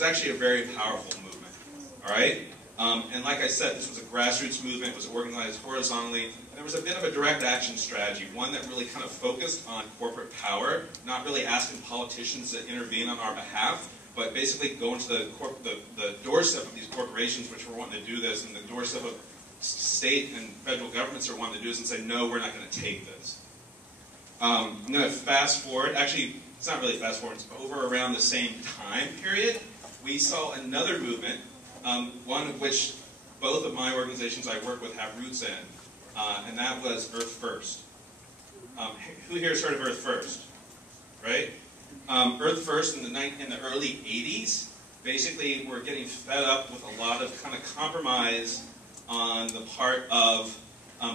was actually a very powerful movement. All right? And like I said, this was a grassroots movement. It was organized horizontally. And there was a bit of a direct action strategy, one that really kind of focused on corporate power, not really asking politicians to intervene on our behalf, but basically going to the doorstep of these corporations which were wanting to do this, and the doorstep of state and federal governments are wanting to do this, and say, no, we're not going to take this. I'm going to fast forward. Actually, it's not really fast forward. It's over around the same time period. We saw another movement, one of which both of my organizations I work with have roots in, and that was Earth First. Who here has heard of Earth First? Right? Earth First in the early 80s, basically we're getting fed up with a lot of kind of compromise on the part of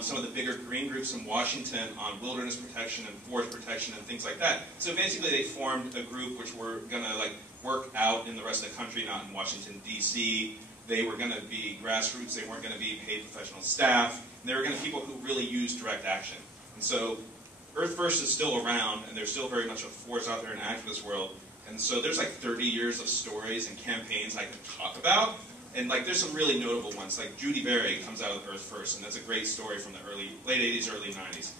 some of the bigger green groups in Washington on wilderness protection and forest protection and things like that. So basically they formed a group which were going to work out in the rest of the country, not in Washington, D.C. They were going to be grassroots. They weren't going to be paid professional staff. And they were going to be people who really used direct action. And so Earth First is still around, and there's still very much a force out there in the activist world. And so there's 30 years of stories and campaigns I can talk about. And there's some really notable ones. Like Judy Berry comes out of Earth First, and that's a great story from the late 80s, early 90s.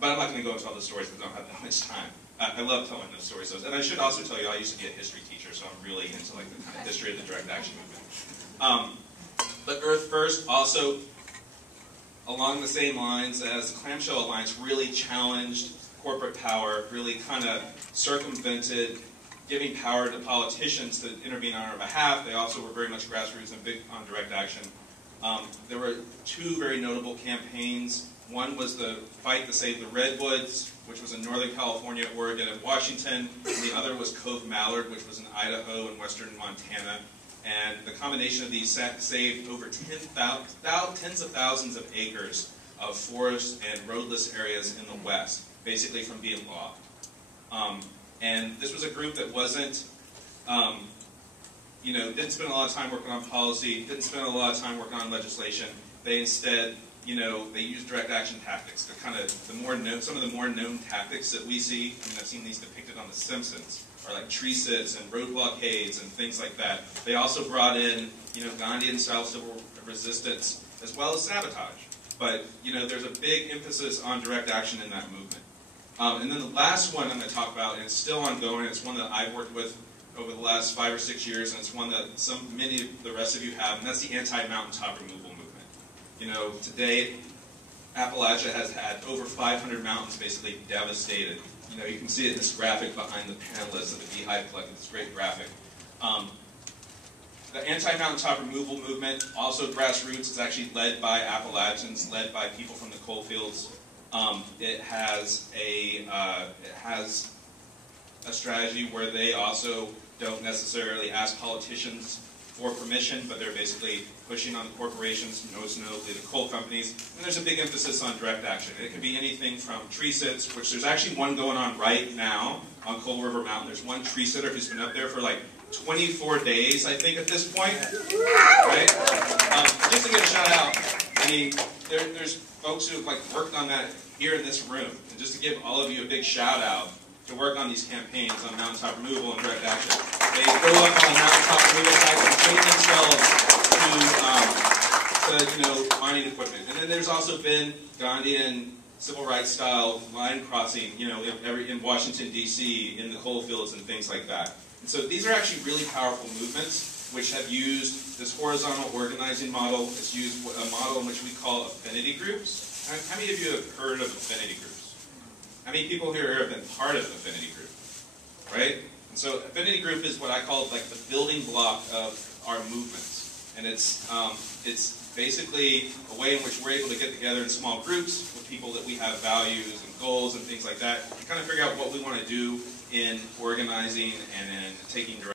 But I'm not going to go into all the stories because I don't have that much time. I love telling those stories. And I should also tell you, I used to be a history teacher, so I'm really into the kind of history of the direct action movement. But Earth First also, along the same lines as the Clamshell Alliance, really challenged corporate power, really kind of circumvented giving power to politicians to intervene on our behalf. They also were very much grassroots and big on direct action. There were two very notable campaigns. One was the Fight to Save the Redwoods, which was in Northern California, Oregon, and Washington. And the other was Cove Mallard, which was in Idaho and western Montana. And the combination of these saved over tens of thousands of acres of forest and roadless areas in the West, basically from being logged. And this was a group that wasn't, didn't spend a lot of time working on policy, didn't spend a lot of time working on legislation. They instead, they used direct action tactics. They're kind of some of the more known tactics that we see. I mean, I've seen these depicted on The Simpsons, are like tree sits and road blockades and things like that. They also brought in, Gandhian-style civil resistance as well as sabotage. But, there's a big emphasis on direct action in that movement. And then the last one I'm going to talk about, and it's still ongoing, it's one that I've worked with over the last 5 or 6 years, and it's one that many of the rest of you have, and that's the anti-mountaintop removal movement. Today, Appalachia has had over 500 mountains basically devastated. You can see it in this graphic behind the panelists of the Beehive collected, this great graphic. The anti-mountaintop removal movement, also grassroots, is actually led by Appalachians, led by people from the coal fields. It has a strategy where they also don't necessarily ask politicians for permission, but they're basically pushing on the corporations, most notably the coal companies. And there's a big emphasis on direct action. It can be anything from tree sits, which there's actually one going on right now on Coal River Mountain. There's one tree sitter who's been up there for 24 days, I think, at this point. Right? Just to give a shout out, I mean, there's folks who have worked on that here in this room. And just to give all of you a big shout out to work on these campaigns on mountaintop removal and direct action. They go up on the mountaintop removal site and train themselves to mining equipment. And then there's also been Gandhian civil rights style line crossing, in Washington, D.C., in the coal fields and things like that. And so these are actually really powerful movements which have used this horizontal organizing model. It's used a model in which we call affinity groups. How many of you have heard of affinity groups? How many people here have been part of an affinity group? Right? And so affinity group is what I call the building block of our movements. And it's basically a way in which we're able to get together in small groups with people that we have values and goals and things like that, and kind of figure out what we want to do in organizing and in taking direction.